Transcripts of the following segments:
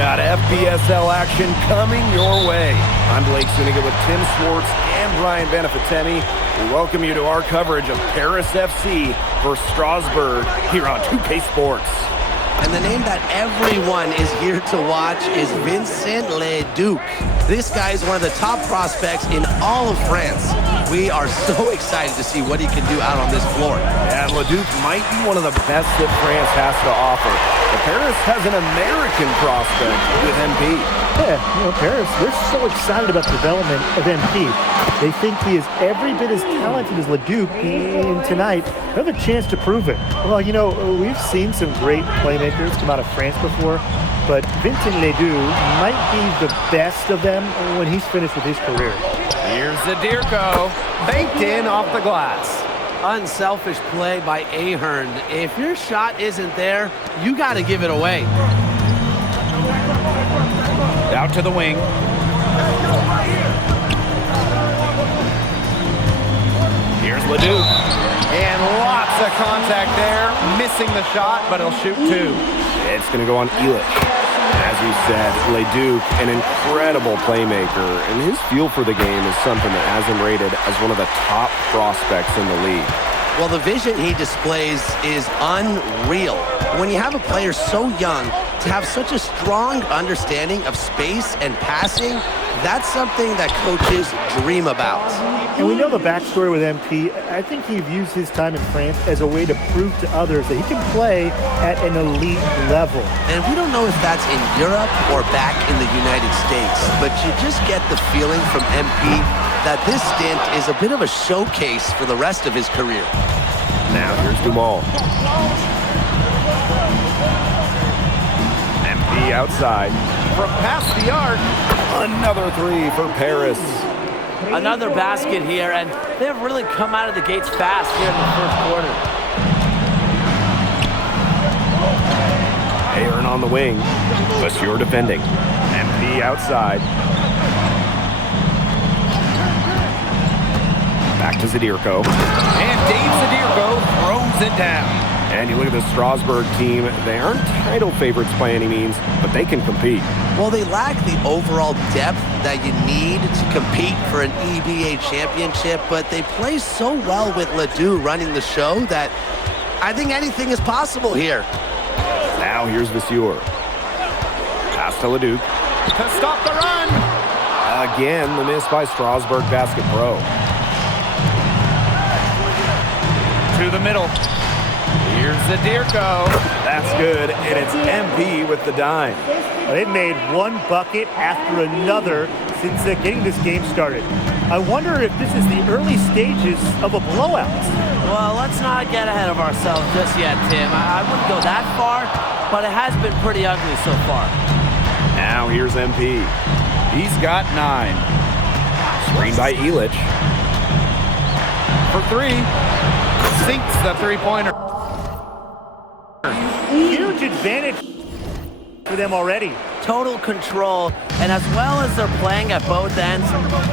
got FPSL action coming your way. I'm Blake Zuniga with Tim Swartz and Brian Benefitemi. We welcome you to our coverage of Paris FC versus Strasbourg here on 2K Sports. And the name that everyone is here to watch is Vincent Leduc. This guy is one of the top prospects in all of France. We are so excited to see what he can do out on this floor. And Leduc might be one of the best that France has to offer. But Paris has an American prospect with MP. Yeah, Paris, they're so excited about the development of MP. They think he is every bit as talented as Leduc, and tonight, another chance to prove it. Well, we've seen some great playmakers come out of France before, but Vincent Leduc might be the best of them when he's finished with his career. Here's Zadirko, baked in off the glass. Unselfish play by Ahern. If your shot isn't there, you got to give it away. Out to the wing. Here's Leduc. And lots of contact there. Missing the shot, but he'll shoot two. It's going to go on Illich. As you said, Leduc, an incredible playmaker, and his feel for the game is something that has him rated as one of the top prospects in the league. Well, the vision he displays is unreal. When you have a player so young, to have such a strong understanding of space and passing, that's something that coaches dream about. And we know the backstory with MP. I think he views his time in France as a way to prove to others that he can play at an elite level. And we don't know if that's in Europe or back in the United States, but you just get the feeling from MP that this stint is a bit of a showcase for the rest of his career. Now here's Dumal. MP outside. From past the arc, another three for Paris. Another basket here, and they've really come out of the gates fast here in the first quarter. Ahern on the wing. Monsieur defending. MP outside. Back to Zadirko. And Dave Zadirko throws it down. And you look at the Strasbourg team, they aren't title favorites by any means, but they can compete. Well, they lack the overall depth that you need to compete for an EBA championship, but they play so well with Ledoux running the show that I think anything is possible here. Now here's Vasseur. Pass to Leduc. To stop the run! Again, the miss by Strasbourg Basket Pro. To the middle. Here's Zadirko. That's good, and it's MP with the dime. They've made one bucket after another since getting this game started. I wonder if this is the early stages of a blowout. Well, let's not get ahead of ourselves just yet, Tim. I wouldn't go that far, but it has been pretty ugly so far. Now here's MP. He's got 9. Screen by Illich. For 3. Sinks the three-pointer. Huge advantage for them already. Total control, and as well as they're playing at both ends,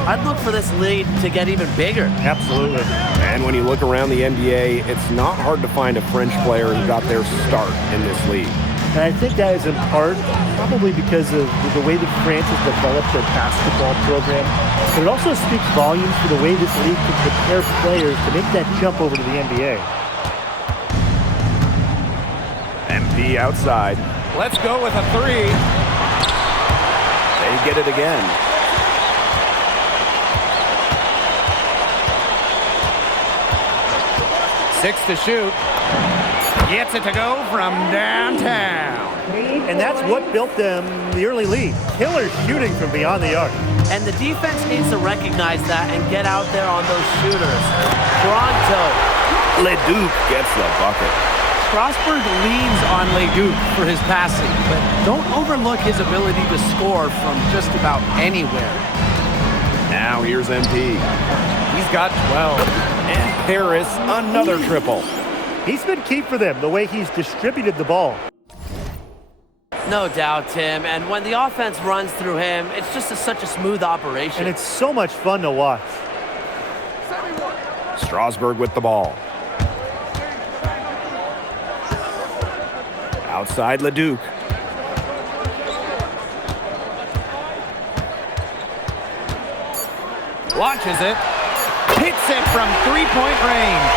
I'd look for this lead to get even bigger. Absolutely. And when you look around the NBA, it's not hard to find a French player who got their start in this league. And I think that is in part probably because of the way that France has developed their basketball program. But it also speaks volumes for the way this league can prepare players to make that jump over to the NBA. MP outside. Let's go with a 3. They get it again. Six to shoot. Gets it to go from downtown. And that's what built them the early lead. Killer shooting from beyond the arc. And the defense needs to recognize that and get out there on those shooters. Toronto. Leduc gets the bucket. Strasbourg leans on Leduc for his passing, but don't overlook his ability to score from just about anywhere. Now here's MP. He's got 12. And Paris, another triple. He's been key for them, the way he's distributed the ball. No doubt, Tim. And when the offense runs through him, it's just such a smooth operation. And it's so much fun to watch. Strasbourg with the ball. Outside Leduc. Launches it. Hits it from three-point range.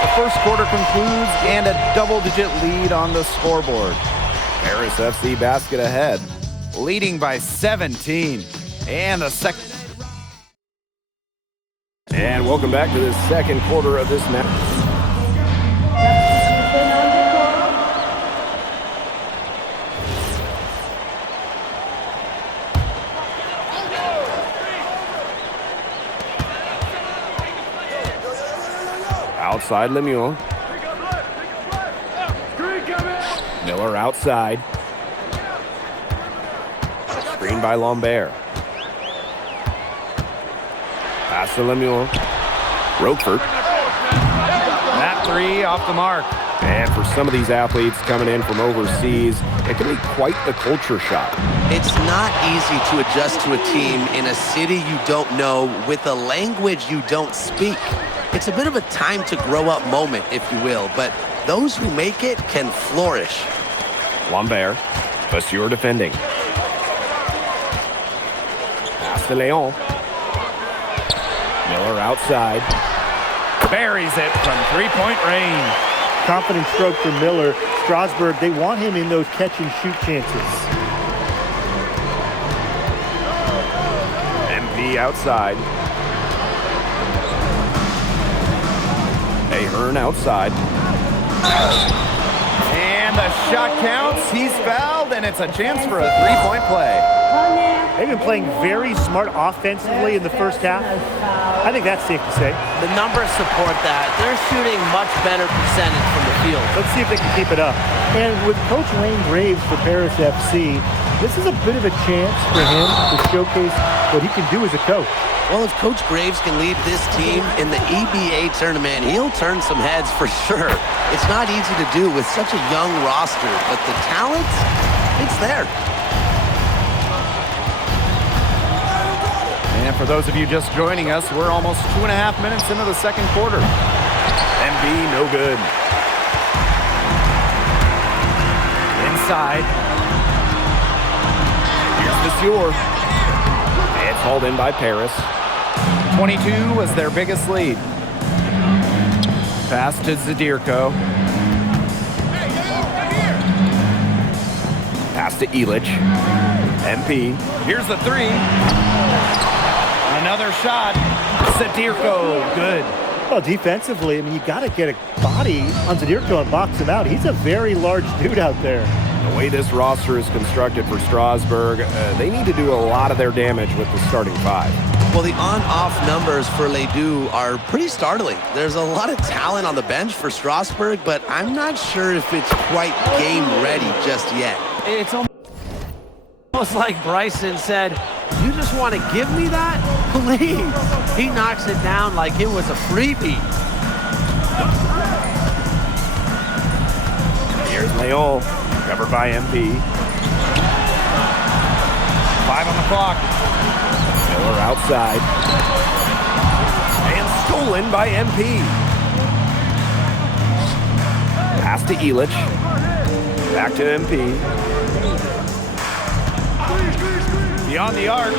The first quarter concludes and a double-digit lead on the scoreboard. Paris FC basket ahead, leading by 17. And the second. And welcome back to the second quarter of this match. Outside Lemuel. Miller outside. Screen by Lambert. Pass to Lemuel. Roquefort. That three off the mark. And for some of these athletes coming in from overseas, it can be quite the culture shock. It's not easy to adjust to a team in a city you don't know with a language you don't speak. It's a bit of a time to grow up moment, if you will, but those who make it can flourish. Lambert, Vasseur defending. Pass to Leon. Miller outside. Buries it from three-point range. Confident stroke for Miller. Strasbourg, they want him in those catch-and-shoot chances. MP outside. Ahern outside. And the shot counts. He's fouled, and it's a chance for a three-point play. They've been playing very smart offensively in the first half. I think that's safe to say. The numbers support that. They're shooting much better percentage from the field. Let's see if they can keep it up. And with Coach Wayne Graves for Paris FC, this is a bit of a chance for him to showcase what he can do as a coach. Well, if Coach Graves can lead this team in the EBA tournament, he'll turn some heads for sure. It's not easy to do with such a young roster, but the talent, it's there. And for those of you just joining us, we're almost 2.5 minutes into the second quarter. MB, no good. Inside. Here's Vasseur. It's hauled in by Paris. 22 was their biggest lead. Pass to Zadirko. Pass to Illich. MP. Here's the three. Another shot. Zadirko, good. Well, defensively, I mean, you got to get a body on Zadirko and box him out. He's a very large dude out there. The way this roster is constructed for Strasbourg, they need to do a lot of their damage with the starting five. Well, the on-off numbers for Les Deux are pretty startling. There's a lot of talent on the bench for Strasbourg, but I'm not sure if it's quite game ready just yet. It's almost like Bryson said, "You just want to give me that? Please." He knocks it down like it was a freebie. Here's Leon, covered by MP. 5 on the clock. Miller outside. And stolen by MP. Pass to Illich. Back to MP. Beyond the arc.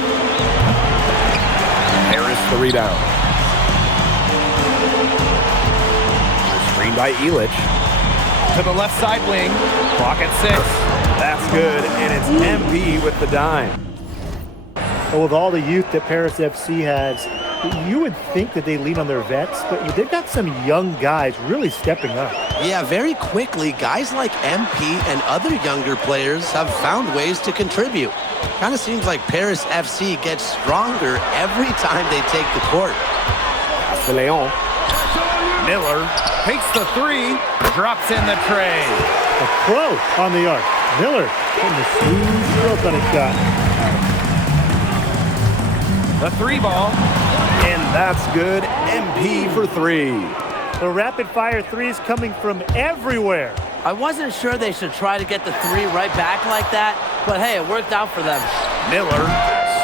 Harris the rebound. Screened by Illich. To the left side wing. Clock at 6. That's good, and it's MP with the dime. Well, with all the youth that Paris FC has, you would think that they lean on their vets, but they've got some young guys really stepping up. Yeah, very quickly, guys like MP and other younger players have found ways to contribute. Kind of seems like Paris FC gets stronger every time they take the court. Pass to Leon. Miller takes the three, drops in the tray. A pro on the arc. Miller getting the smooth stroke on his shot. The three ball, and that's good. MP for three. The rapid-fire threes coming from everywhere. I wasn't sure they should try to get the three right back like that, but hey, it worked out for them. Miller.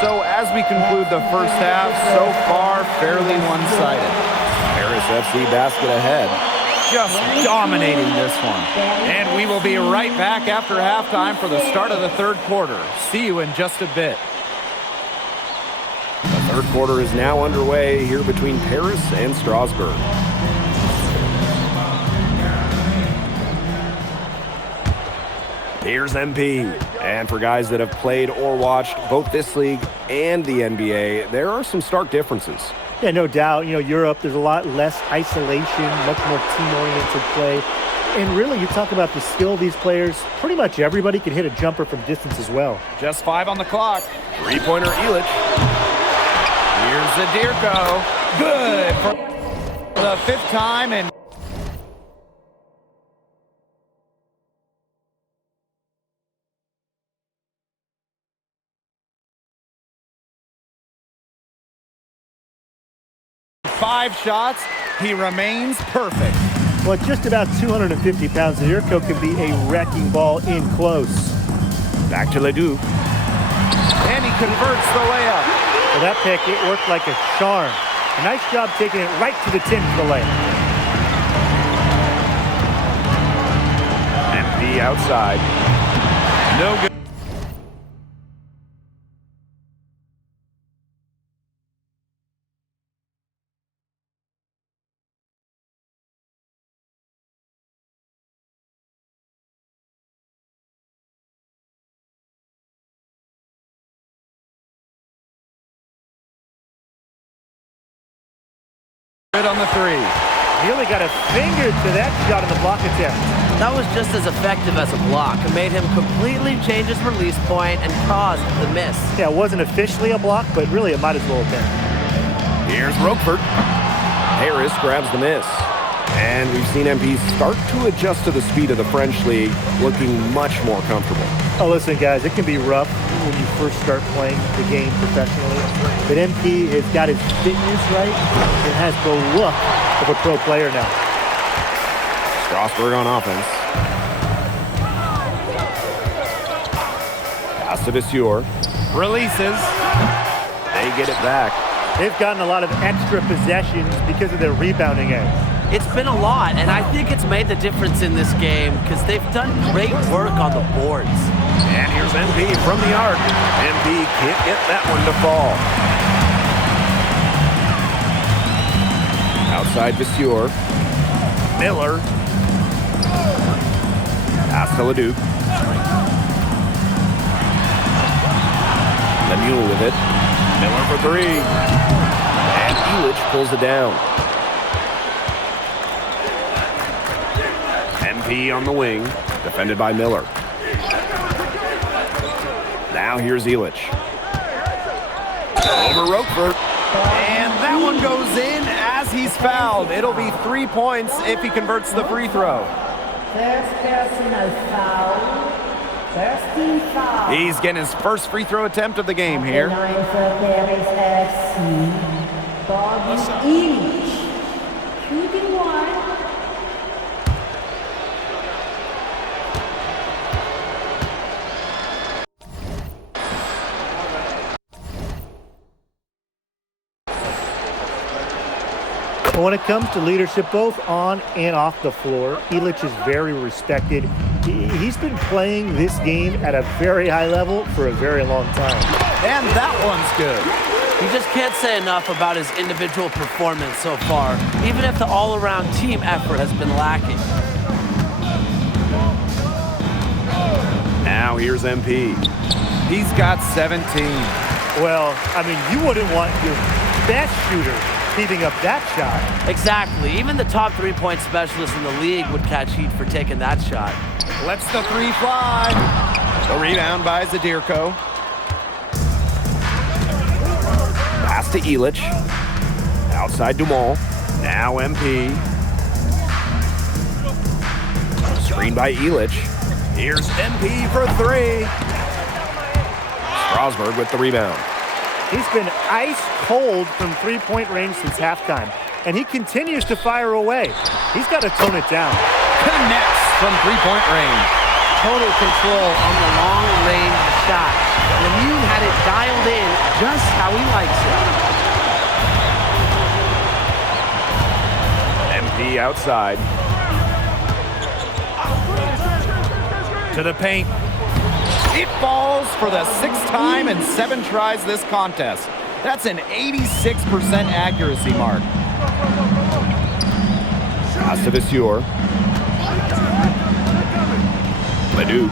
So as we conclude the first half, so far fairly one-sided. Paris FC basket ahead, just dominating this one. And we will be right back after halftime for the start of the third quarter. See you in just a bit. The Third quarter is now underway here between Paris and Strasbourg. Here's MP. And for guys that have played or watched both this league and the NBA, there are some stark differences. Yeah, no doubt. Europe, there's a lot less isolation, much more team-oriented play. And really, you talk about the skill of these players, pretty much everybody can hit a jumper from distance as well. Just 5 on the clock. Three-pointer Illich. Here's Zadirko. Good for the 5th time. And five shots, he remains perfect. Well, at just about 250 pounds, Zadirko can be a wrecking ball in close. Back to Ledoux. And he converts the layup. Well, that pick, it worked like a charm. A nice job taking it right to the tin for the layup. MP outside. No good. Good on the three. Nearly got a finger to that shot in the block attempt. That was just as effective as a block. It made him completely change his release point and caused the miss. Yeah, it wasn't officially a block, but really it might as well have been. Here's Roquefort. Harris grabs the miss. And we've seen MP start to adjust to the speed of the French league, looking much more comfortable. Oh, listen, guys, it can be rough when you first start playing the game professionally. But MP has got his fitness right and has the look of a pro player now. Strasbourg on offense. Pass to Vasseur. Releases. They get it back. They've gotten a lot of extra possessions because of their rebounding edge. It's been a lot, and I think it's made the difference in this game because they've done great work on the boards. And here's MP from the arc. MP can't get that one to fall. Outside Vasseur. Miller. Pass to Ledoux. Lemuel with it. Miller for three. And Illich pulls it down. MP on the wing, defended by Miller. Now here's Illich. Over Roquefort. And that one goes in as he's fouled. It'll be 3 points if he converts the free throw. First personal foul. First team foul. He's getting his first free throw attempt of the game here. The line for Paris FC. Bobby Illich. Shooting one. When it comes to leadership, both on and off the floor, Illich is very respected. He's been playing this game at a very high level for a very long time. And that one's good. You just can't say enough about his individual performance so far, even if the all-around team effort has been lacking. Now here's MP. He's got 17. Well, I mean, you wouldn't want your best shooter heaving up that shot. Exactly. Even the top three-point specialist in the league would catch heat for taking that shot. Lets the three fly. The rebound by Zadirko. Pass to Illich. Outside Dumont. Now MP. Screen by Illich. Here's MP for three. Strasbourg with the rebound. He's been ice cold from three-point range since halftime, and he continues to fire away. He's got to tone it down. Connects from three-point range. Total control on the long-range shot. Lemieux had it dialed in just how he likes it. MP outside. To the paint. It falls for the 6th time in 7 tries this contest. That's an 86% accuracy mark. Pass to Vasseur. Leduc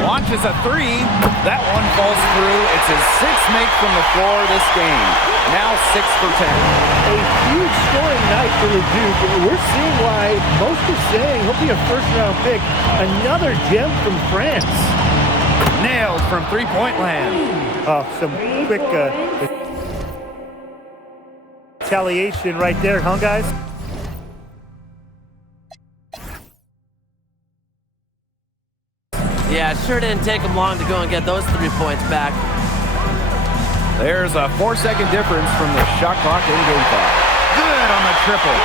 launches a three. That one falls through. It's his sixth make from the floor this game. Now 6 for 10. A huge scoring night for Leduc. We're seeing why most are saying he'll be a first-round pick. Another gem from France. Nailed from three-point land. Some quick retaliation right there, huh, guys? Yeah, it sure didn't take him long to go and get those 3 points back. There's a 4-second difference from the shot clock in game clock. Good on the triple.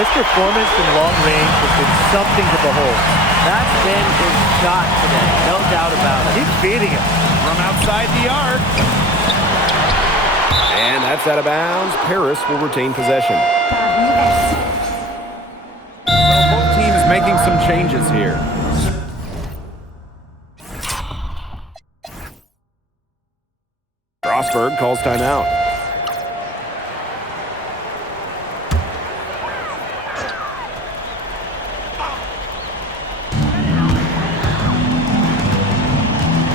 His performance in long range has been something to behold. That's been his shot today, no doubt about it. He's beating him. From outside the arc. And that's out of bounds. Paris will retain possession. So both teams making some changes here. Strasbourg calls timeout.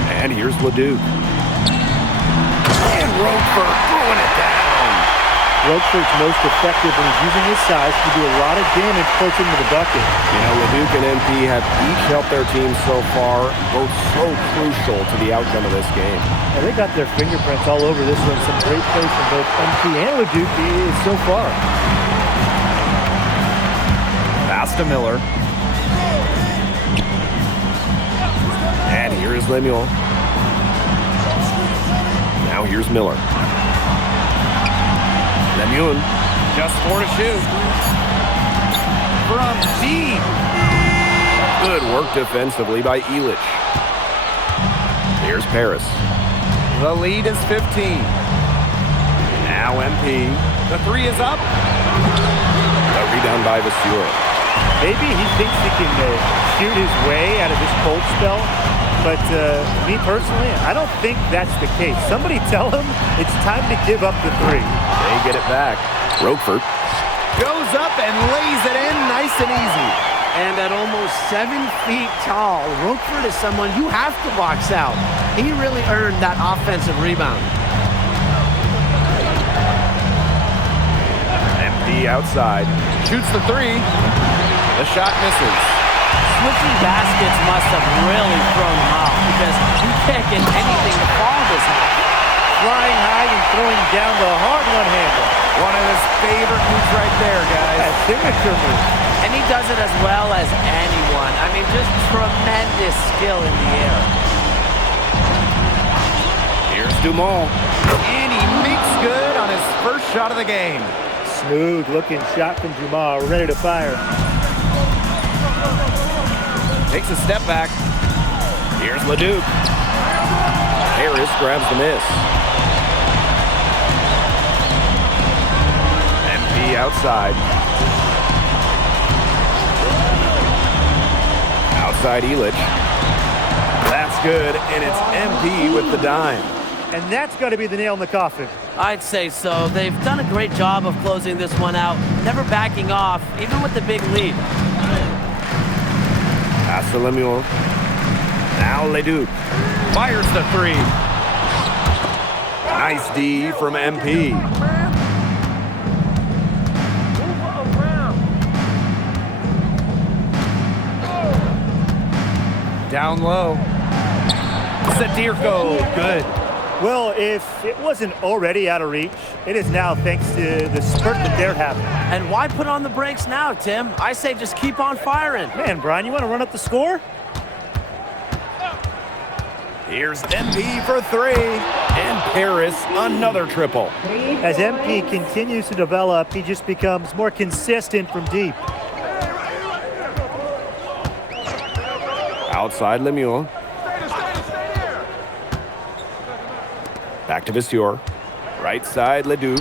And here's Leduc. And Roquefort throwing it down. Roquefort's most effective when he's using his size to do a lot of damage close into the bucket. You know, Leduc and MP have each helped their teams so far, both so crucial to the outcome of this game. Now, they got their fingerprints all over this one. Some great plays from both MP and Leduc so far. Pass to Miller. And here is Lemuel. Now here's Miller. Lemuel, just 4 to shoot. From deep. Good work defensively by Illich. Here's Paris. The lead is 15. Now MP. The three is up. The rebound by Vasseur. Maybe he thinks he can shoot his way out of this cold spell. But me personally, I don't think that's the case. Somebody tell him it's time to give up the three. They get it back. Roquefort goes up and lays it in nice and easy. And at almost 7 feet tall, Roquefort is someone you have to box out. He really earned that offensive rebound. MP outside. Shoots the three. The shot misses. Switching baskets must have really thrown him off because he can't get anything to fall this high. Flying high and throwing down the hard one-hander. One of his favorite moves right there, guys. That signature move. And he does it as well as anyone. I mean, just tremendous skill in the air. Here's Dumont. And he makes good on his first shot of the game. Smooth looking shot from Jamal, ready to fire. Takes a step back. Here's Leduc. Harris grabs the miss. MP outside. Outside Illich. That's good, and it's MP with the dime. And that's got to be the nail in the coffin. I'd say so. They've done a great job of closing this one out, never backing off, even with the big lead. Pass to Lemuel. Now Leduc fires the three. Nice D from MP. Down low. Zadirko, good. Well, if it wasn't already out of reach, it is now thanks to the spurt that they're having. And why put on the brakes now, Tim? I say just keep on firing. Man, Brian, you want to run up the score? Here's MP for three. And Paris, another triple. As MP continues to develop, he just becomes more consistent from deep. Outside Lemuel. Back to Vasseur. Right side, Leduc.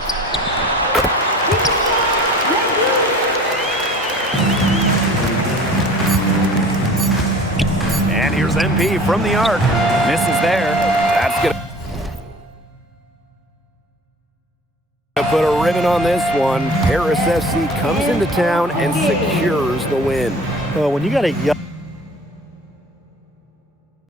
And here's MP from the arc. Misses there. That's good. put a ribbon on this one. Paris FC comes into town and secures the win. When you got a young